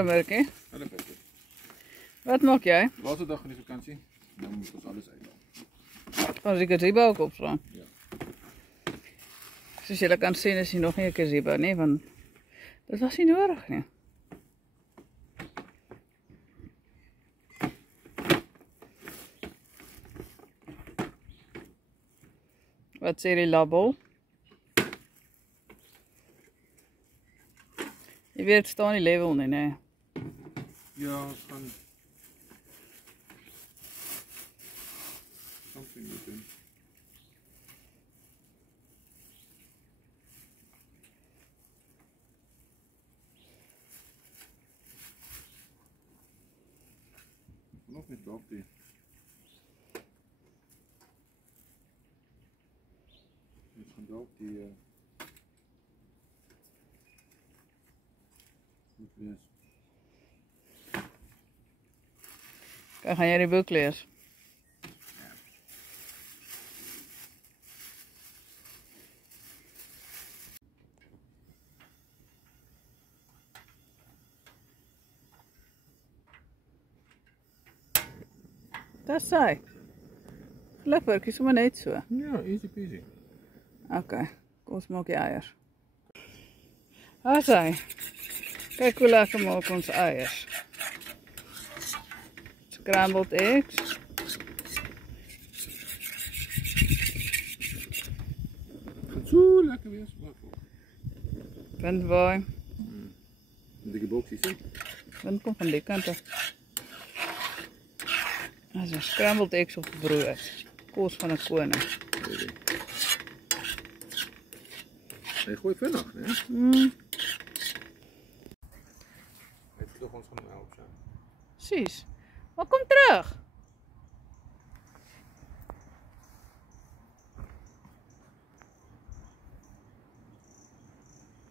Goeiemôre Mirkie. Hallo Peter. Wat maak jy? Laaste dag van die vakansie. Nou moet ons alles uithaal. Gaan die gazebo ook opslaan? Ja. Soos julle kan sien is hier nog nie 'n gazebo nie, want dit was nie nodig nie. Wat sê die label? Jy weet, staan die level nie, nee. Ja, ons gaan something moet doen. Nog niet op die. Dit gaan dalk die moet wees. Kijk, gaan jij die boek lezen? Dat is hy. Lekker, kies maar net so. Ja, easy peasy. Oké, kom ons maak die eiers. Daar is hy. Kijk hoe lekker maak ons eiers. Scrambled eggs. Gaat zo lekker wees. Wind waai. Die boxjes zien. Wind komt van die kant af. Dat is een scrambled eggs op brood. Koos van een koning. Hij gooit vinnig, hè? Het is toch ons gaan helpen. Precies. Maar kom terug.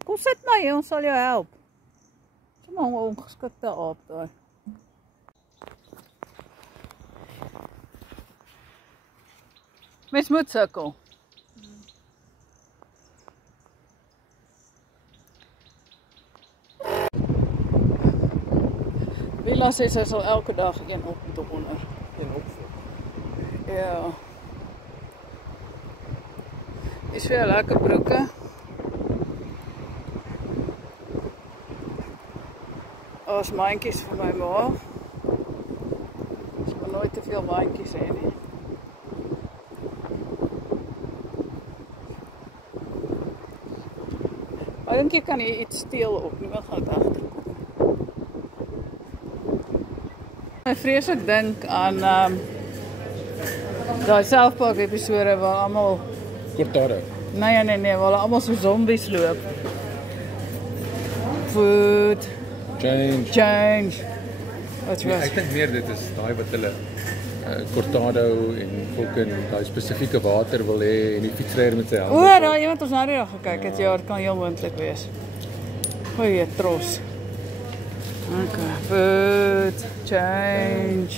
Kom sit maar hier, ons sal jou help. Dis maar 'n ongeskikte aap daai. Mens moet sukkel. Villa sê sy sal elke dag een op en top onder. Een opvoer. Ja. Is weer lekker broeke. As mandjies vir my ma. Ek moet nooit te veel mandjies hê nie. Maar dink jy kan hier iets steel op, niemand gaan dit agterkom. Ek vreeslik dink aan daai South Park episode waar almal Cortado. nee, waar hulle almal so zombies loop. Food, change. Wat was? Ek dink meer dit is daai wat hulle Cortado en fucking daai spesifieke water wil hê en die fietsryer met sy hand. O, daar iemand ons nou die dag gekyk het. Ja, dit kan heel moontlik wees. Goeie tros. Okay, food, change.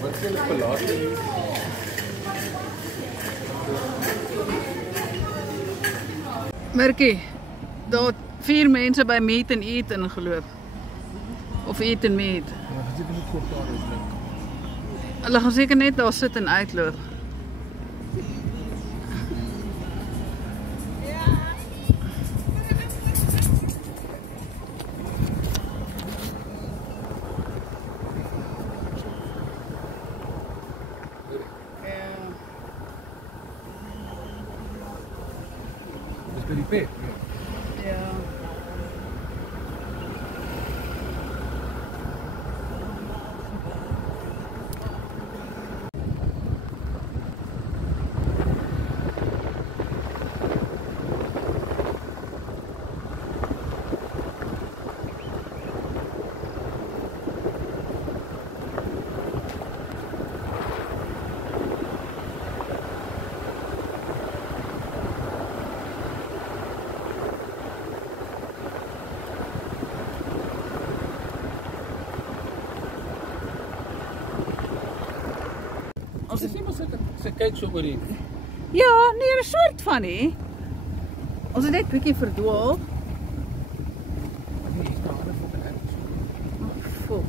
Wat is hulle verlaat? Mirkie, daar het 4 mense by Meat and Eat ingeloop. Of Eat and Meat. Ja, ek dink nie Cortado is dink. Hulle gaan seker net daar sit en uitloop. Dis by die pet. Ja. As jy sien maar sy kyk so oor die Ja, nee, 'n soort van nie. Ons het net bietjie verdwaal. Nee, daar is nog 'n erf. Fok.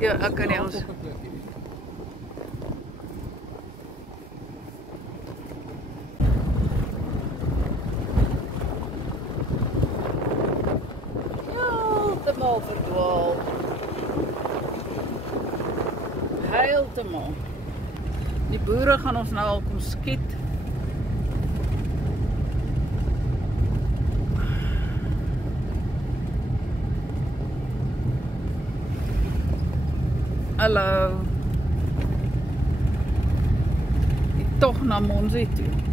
Ja, ek kan nie ons. Heeltemal verdwaal. Heeltemal. Die boere gaan ons nou al kom skiet. Hallo. Die tog na Monsie toe.